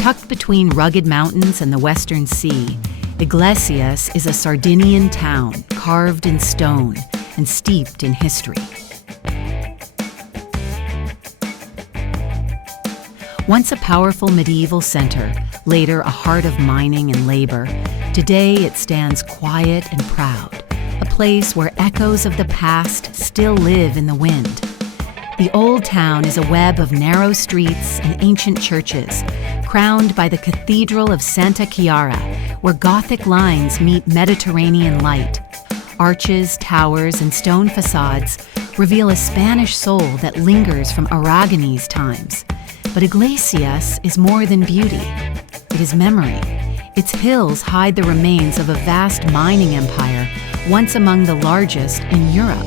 Tucked between rugged mountains and the western sea, Iglesias is a Sardinian town carved in stone and steeped in history. Once a powerful medieval center, later a heart of mining and labor, today it stands quiet and proud, a place where echoes of the past still live in the wind. The old town is a web of narrow streets and ancient churches, crowned by the Cathedral of Santa Chiara, where Gothic lines meet Mediterranean light. Arches, towers, and stone facades reveal a Spanish soul that lingers from Aragonese times. But Iglesias is more than beauty. It is memory. Its hills hide the remains of a vast mining empire, once among the largest in Europe.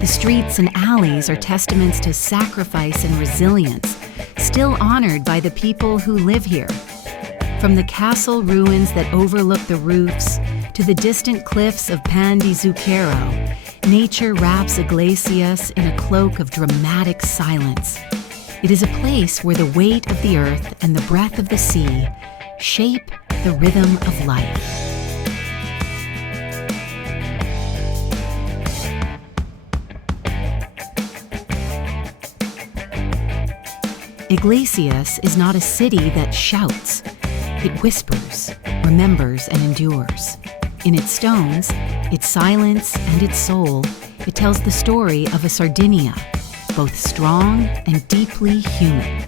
The streets and alleys are testaments to sacrifice and resilience, still honored by the people who live here. From the castle ruins that overlook the roofs to the distant cliffs of Pan di Zucchero, nature wraps Iglesias in a cloak of dramatic silence. It is a place where the weight of the earth and the breath of the sea shape the rhythm of life. Iglesias is not a city that shouts. It whispers, remembers, and endures. In its stones, its silence, and its soul, it tells the story of a Sardinia, both strong and deeply human.